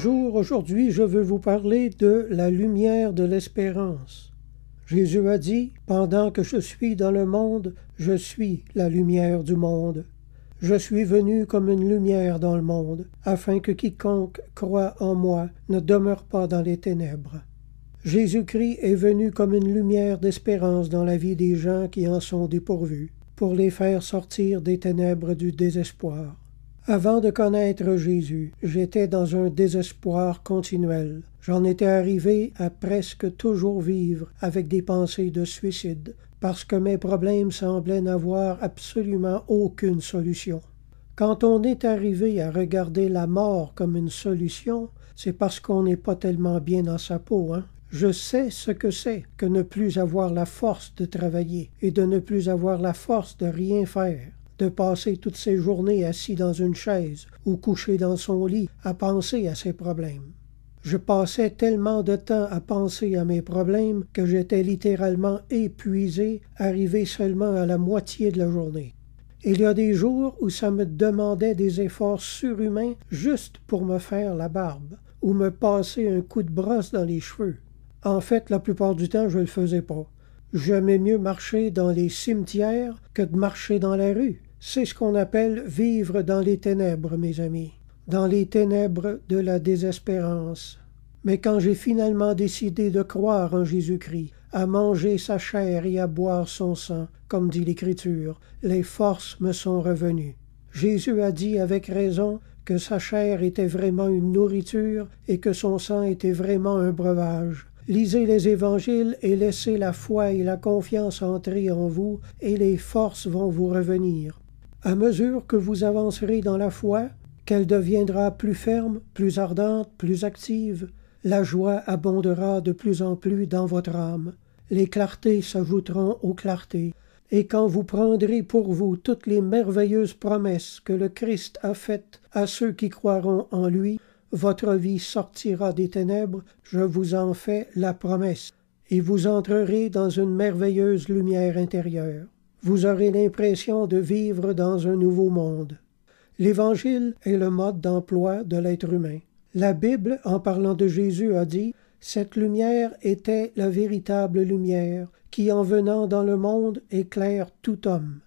Bonjour, aujourd'hui je veux vous parler de la lumière de l'espérance. Jésus a dit, « Pendant que je suis dans le monde, je suis la lumière du monde. Je suis venu comme une lumière dans le monde, afin que quiconque croit en moi ne demeure pas dans les ténèbres. » Jésus-Christ est venu comme une lumière d'espérance dans la vie des gens qui en sont dépourvus, pour les faire sortir des ténèbres du désespoir. Avant de connaître Jésus, j'étais dans un désespoir continuel. J'en étais arrivé à presque toujours vivre avec des pensées de suicide, parce que mes problèmes semblaient n'avoir absolument aucune solution. Quand on est arrivé à regarder la mort comme une solution, c'est parce qu'on n'est pas tellement bien dans sa peau, hein? Je sais ce que c'est que ne plus avoir la force de travailler et de ne plus avoir la force de rien faire, de passer toutes ses journées assis dans une chaise ou couché dans son lit à penser à ses problèmes. Je passais tellement de temps à penser à mes problèmes que j'étais littéralement épuisé, arrivé seulement à la moitié de la journée. Il y a des jours où ça me demandait des efforts surhumains juste pour me faire la barbe ou me passer un coup de brosse dans les cheveux. En fait, la plupart du temps, je ne le faisais pas. J'aimais mieux marcher dans les cimetières que de marcher dans la rue. C'est ce qu'on appelle vivre dans les ténèbres, mes amis, dans les ténèbres de la désespérance. Mais quand j'ai finalement décidé de croire en Jésus-Christ, à manger sa chair et à boire son sang, comme dit l'Écriture, les forces me sont revenues. Jésus a dit avec raison que sa chair était vraiment une nourriture et que son sang était vraiment un breuvage. Lisez les évangiles et laissez la foi et la confiance entrer en vous et les forces vont vous revenir. À mesure que vous avancerez dans la foi, qu'elle deviendra plus ferme, plus ardente, plus active, la joie abondera de plus en plus dans votre âme. Les clartés s'ajouteront aux clartés. Et quand vous prendrez pour vous toutes les merveilleuses promesses que le Christ a faites à ceux qui croiront en lui, votre vie sortira des ténèbres, je vous en fais la promesse, et vous entrerez dans une merveilleuse lumière intérieure. Vous aurez l'impression de vivre dans un nouveau monde. L'Évangile est le mode d'emploi de l'être humain. La Bible, en parlant de Jésus, a dit « Cette lumière était la véritable lumière, qui en venant dans le monde éclaire tout homme. »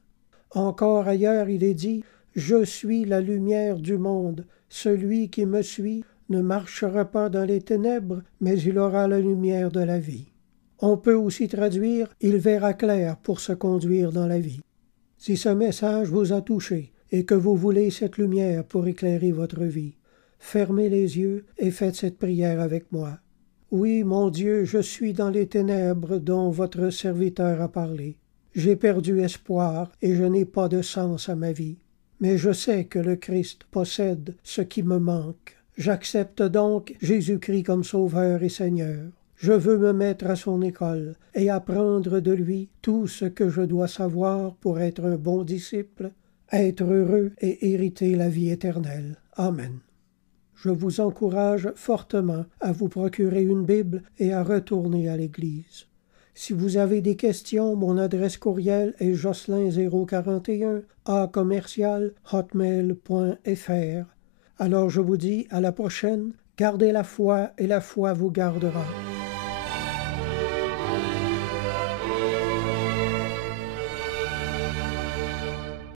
Encore ailleurs, il est dit « Je suis la lumière du monde. Celui qui me suit ne marchera pas dans les ténèbres, mais il aura la lumière de la vie. » On peut aussi traduire « Il verra clair pour se conduire dans la vie. » Si ce message vous a touché et que vous voulez cette lumière pour éclairer votre vie, fermez les yeux et faites cette prière avec moi. Oui, mon Dieu, je suis dans les ténèbres dont votre serviteur a parlé. J'ai perdu espoir et je n'ai pas de sens à ma vie. Mais je sais que le Christ possède ce qui me manque. J'accepte donc Jésus-Christ comme Sauveur et Seigneur. Je veux me mettre à son école et apprendre de lui tout ce que je dois savoir pour être un bon disciple, être heureux et hériter la vie éternelle. Amen. Je vous encourage fortement à vous procurer une Bible et à retourner à l'Église. Si vous avez des questions, mon adresse courriel est jocelyn041@hotmail.fr. Alors je vous dis à la prochaine, gardez la foi et la foi vous gardera.